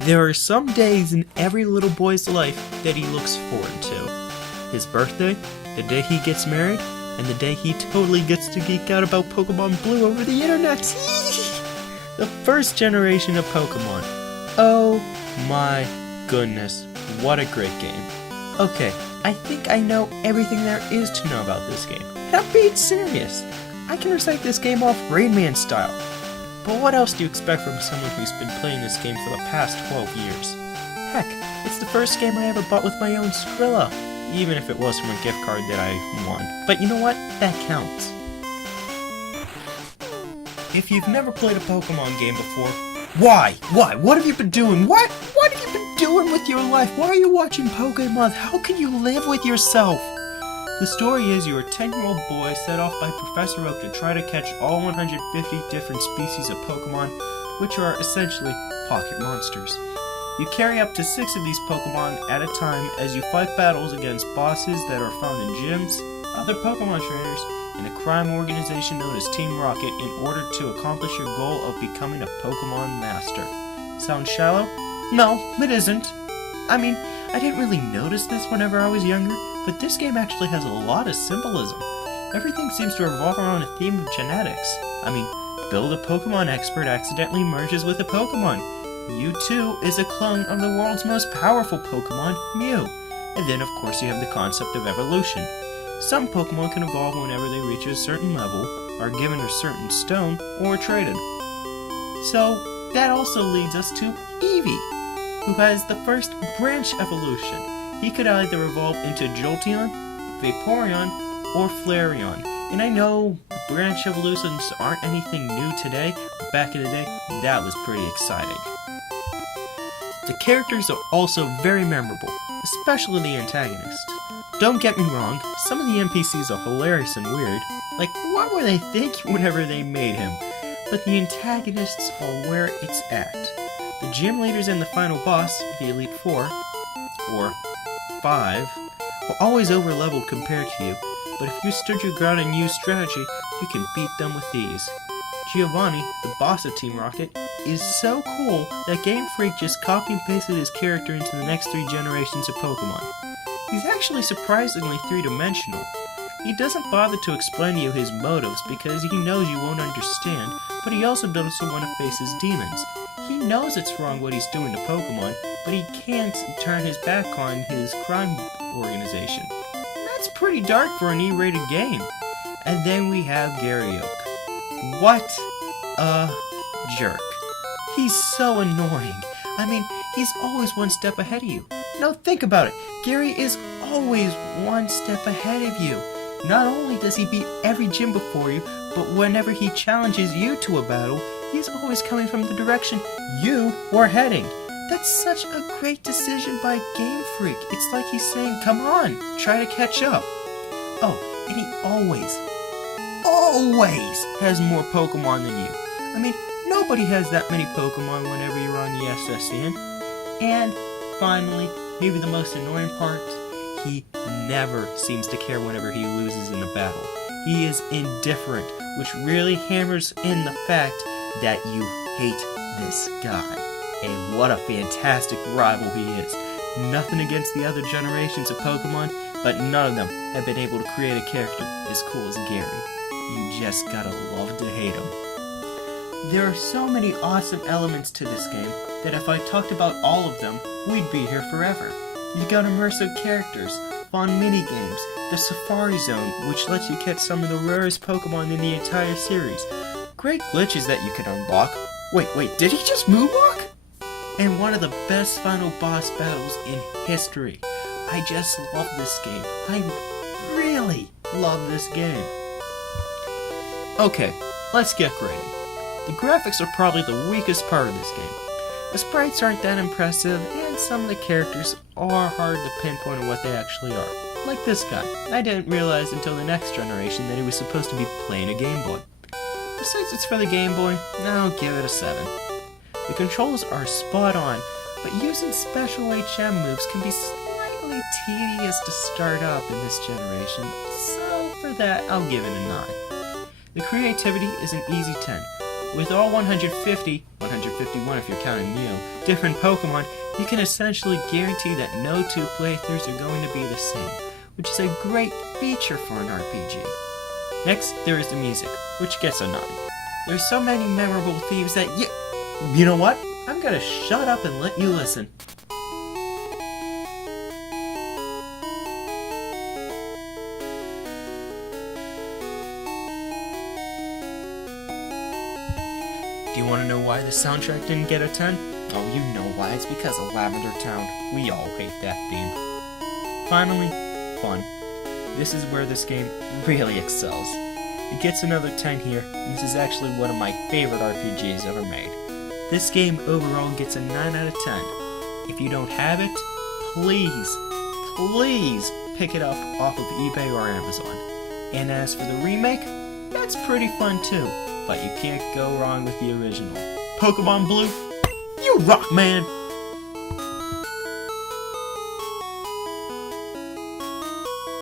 There are some days in every little boy's life that he looks forward to. His birthday, the day he gets married, and the day he totally gets to geek out about Pokemon Blue over the internet. The first generation of Pokemon. Oh my goodness, what a great game. Okay, I think I know everything there is to know about this game. And I'm being serious. I can recite this game off Rain Man style. But what else do you expect from someone who's been playing this game for the past 12 years? Heck, it's the first game I ever bought with my own Skrilla, even if it was from a gift card that I won. But you know what? That counts. If you've never played a Pokemon game before, why? Why? What have you been doing? What have you been doing with your life? Why are you watching Pokemonth? How can you live with yourself? The story is you're a 10-year-old boy set off by Professor Oak to try to catch all 150 different species of Pokemon, which are essentially pocket monsters. You carry up to 6 of these Pokemon at a time as you fight battles against bosses that are found in gyms, other Pokemon trainers, and a crime organization known as Team Rocket in order to accomplish your goal of becoming a Pokemon Master. Sound shallow? No, it isn't. I mean, I didn't really notice this whenever I was younger, but this game actually has a lot of symbolism. Everything seems to revolve around a theme of genetics. I mean, Build a Pokemon expert accidentally merges with a Pokemon. Mewtwo is a clone of the world's most powerful Pokemon, Mew. And then of course you have the concept of evolution. Some Pokemon can evolve whenever they reach a certain level, are given a certain stone, or traded. So that also leads us to Eevee, who has the first branch evolution. He could either evolve into Jolteon, Vaporeon, or Flareon. And I know branch evolutions aren't anything new today, but back in the day, that was pretty exciting. The characters are also very memorable, especially the antagonist. Don't get me wrong, some of the NPCs are hilarious and weird, like what were they thinking whenever they made him? But the antagonists are where it's at. The gym leaders and the final boss, the Elite Four, or 5, were always over-leveled compared to you, but if you stood your ground and used strategy, you can beat them with ease. Giovanni, the boss of Team Rocket, is so cool that Game Freak just copy and pasted his character into the next 3 generations of Pokemon. He's actually surprisingly 3-dimensional. He doesn't bother to explain to you his motives because he knows you won't understand, but he also doesn't want to face his demons. He knows it's wrong what he's doing to Pokemon, but he can't turn his back on his crime organization. That's pretty dark for an E-rated game. And then we have Gary Oak. What a jerk. He's so annoying. I mean, he's always one step ahead of you. Now think about it. Gary is always one step ahead of you. Not only does he beat every gym before you, but whenever he challenges you to a battle, he's always coming from the direction you were heading. That's such a great decision by Game Freak. It's like he's saying, come on, try to catch up. Oh, and he always has more Pokemon than you. I mean, nobody has that many Pokemon whenever you're on the SSN. And finally, maybe the most annoying part, he never seems to care whenever he loses in a battle. He is indifferent, which really hammers in the fact that you hate this guy. And what a fantastic rival he is. Nothing against the other generations of Pokemon, but none of them have been able to create a character as cool as Gary. You just gotta love to hate him. There are so many awesome elements to this game that if I talked about all of them, we'd be here forever. You've got immersive characters, fun minigames, the Safari Zone, which lets you catch some of the rarest Pokemon in the entire series, great glitches that you can unlock. Wait, did he just moonwalk? And one of the best final boss battles in history. I just love this game. I really love this game. Okay, let's get grading. The graphics are probably the weakest part of this game. The sprites aren't that impressive, and some of the characters are hard to pinpoint on what they actually are. Like this guy. I didn't realize until the next generation that he was supposed to be playing a Game Boy. Besides it's for the Game Boy, I'll give it a 7. The controls are spot on, but using special HM moves can be slightly tedious to start up in this generation, so for that I'll give it a 9. The creativity is an easy 10. With all 150, 151 if you're counting Mew, different Pokemon, you can essentially guarantee that no two playthroughs are going to be the same, which is a great feature for an RPG. Next, there is the music, which gets a 9. There's so many memorable themes that you know what? I'm gonna shut up and let you listen. Do you want to know why the soundtrack didn't get a 10? Oh, you know why. It's because of Lavender Town. We all hate that theme. Finally, fun. This is where this game really excels. It gets another 10 here, and this is actually one of my favorite RPGs ever made. This game overall gets a 9 out of 10. If you don't have it, please pick it up off of eBay or Amazon. And as for the remake, that's pretty fun too, but you can't go wrong with the original. Pokemon Blue, you rock, man!